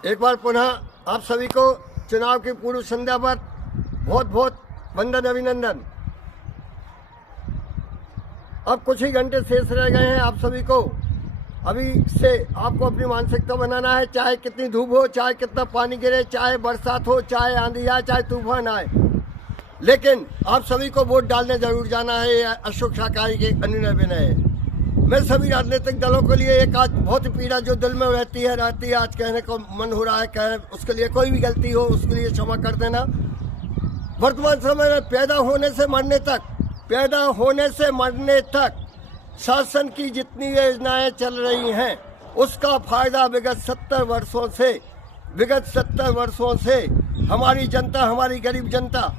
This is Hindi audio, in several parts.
एक बार पुनः आप सभी को चुनाव की पूर्व संध्या पर बहुत बहुत वंदन अभिनंदन। अब कुछ ही घंटे शेष रह गए हैं। आप सभी को अभी से आपको अपनी मानसिकता बनाना है, चाहे कितनी धूप हो, चाहे कितना पानी गिरे, चाहे बरसात हो, चाहे आंधी आए, चाहे तूफान आए, लेकिन आप सभी को वोट डालने जरूर जाना है। ये अशोक शाकाहारी के अनुनय विनय है। मैं सभी राजनीतिक दलों के लिए एक आज बहुत ही पीड़ा जो दिल में रहती है आज कहने को मन हो रहा है, कहे उसके लिए कोई भी गलती हो उसके लिए क्षमा कर देना। वर्तमान समय में पैदा होने से मरने तक शासन की जितनी योजनाएं चल रही हैं उसका फायदा विगत 70 वर्षों से हमारी जनता, हमारी गरीब जनता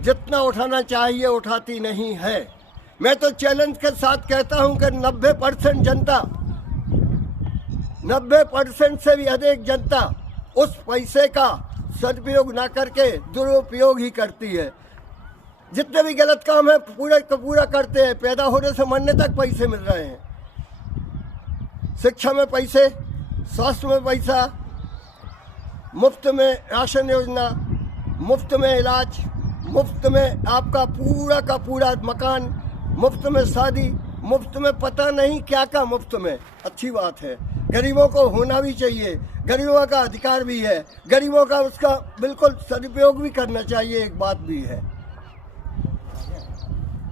जितना उठाना चाहिए उठाती नहीं है। मैं तो चैलेंज के साथ कहता हूं कि 90% जनता, 90% से भी अधिक जनता उस पैसे का सदुपयोग ना करके दुरुपयोग ही करती है। जितने भी गलत काम है पूरा करते हैं। पैदा होने से मरने तक पैसे मिल रहे हैं, शिक्षा में पैसे, स्वास्थ्य में पैसा, मुफ्त में राशन योजना, मुफ्त में इलाज, मुफ्त में आपका पूरा का पूरा मकान, मुफ्त में शादी, मुफ्त में पता नहीं क्या क्या मुफ्त में। अच्छी बात है, गरीबों को होना भी चाहिए, गरीबों का अधिकार भी है, गरीबों का उसका बिल्कुल सदुपयोग भी करना चाहिए। एक बात भी है,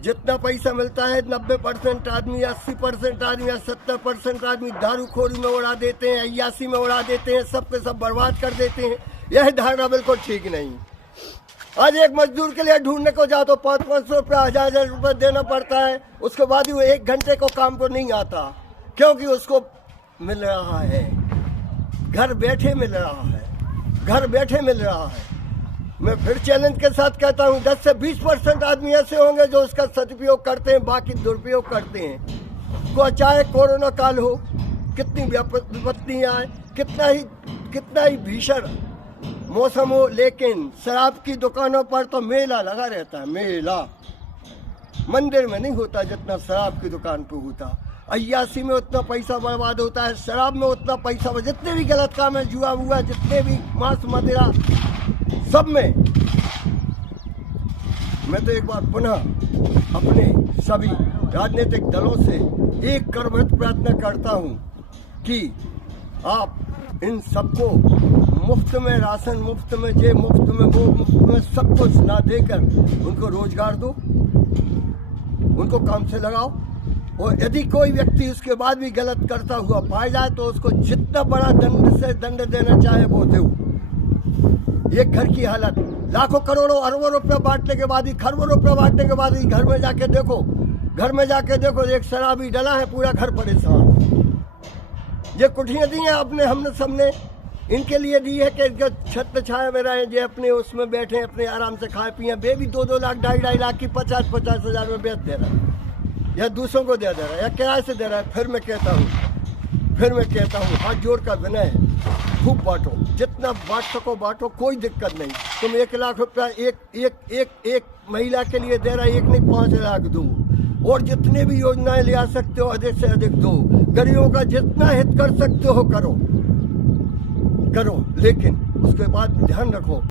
जितना पैसा मिलता है 90% आदमी, 80% आदमी या 70% आदमी दारूखोरी में उड़ा देते हैं, अय्यासी में उड़ा देते हैं, सबके सब बर्बाद कर देते हैं। यह धारणा बिल्कुल ठीक नहीं। आज एक मजदूर के लिए ढूंढने को जाओ तो 500-500 रुपया, 1000 रुपये देना पड़ता है। उसके बाद भी वो 1 घंटे को काम को नहीं आता, क्योंकि उसको मिल रहा है, घर बैठे मिल रहा है। मैं फिर चैलेंज के साथ कहता हूं 10 से 20% आदमी ऐसे होंगे जो उसका सदुपयोग करते हैं, बाकी दुरुपयोग करते हैं। को चाहे कोरोना काल हो, कितनी विपत्तियां आए, कितना ही भीषण मौसम हो, लेकिन शराब की दुकानों पर तो मेला लगा रहता है। मेला मंदिर में नहीं होता जितना शराब की दुकान पे होता। अय्यासी में उतना पैसा बर्बाद होता है, शराब में उतना पैसा, जितने भी गलत काम है, जुआ हुआ, जितने भी मांस मदिरा, सब में। मैं तो एक बार पुनः अपने सभी राजनीतिक दलों से एक करवत प्रार्थना करता हूं कि आप इन सबको मुफ्त में राशन, मुफ्त में ये, मुफ्त में वो, मुफ्त में सब कुछ ना देकर उनको रोजगार दो, उनको काम से लगाओ। और यदि कोई व्यक्ति उसके बाद भी गलत करता हुआ पाया जाए तो उसको जितना बड़ा दंड देना चाहे वो दो। एक घर की हालत, लाखों करोड़ों अरबों रुपया बांटने के बाद ही, खरबों रुपया बांटने के बाद ही घर में जाके देखो एक शराबी डला है, पूरा घर परेशान। ये कुठियां दी हैं आपने, हमने सबने इनके लिए दी है कि इनके छत छाया में रहे, जो अपने उसमें बैठे, अपने आराम से खाए पिए। बे भी 2-2 लाख, 2.5 लाख की 50-50 हजार में बेच दे रहा है, या दूसरों को दे रहा है, या किराए से दे रहा है। फिर मैं कहता हूँ हाथ जोड़ कर विनय है, खूब बांटो, जितना बांट सको बांटो, कोई दिक्कत नहीं। तुम 1 लाख रुपया एक महिला के लिए दे रहा है, 1 नहीं 5 लाख दो, और जितने भी योजनाएं ले आ सकते हो अधिक से अधिक दो। गरीबों का जितना हित कर सकते हो करो, लेकिन उसके बाद ध्यान रखो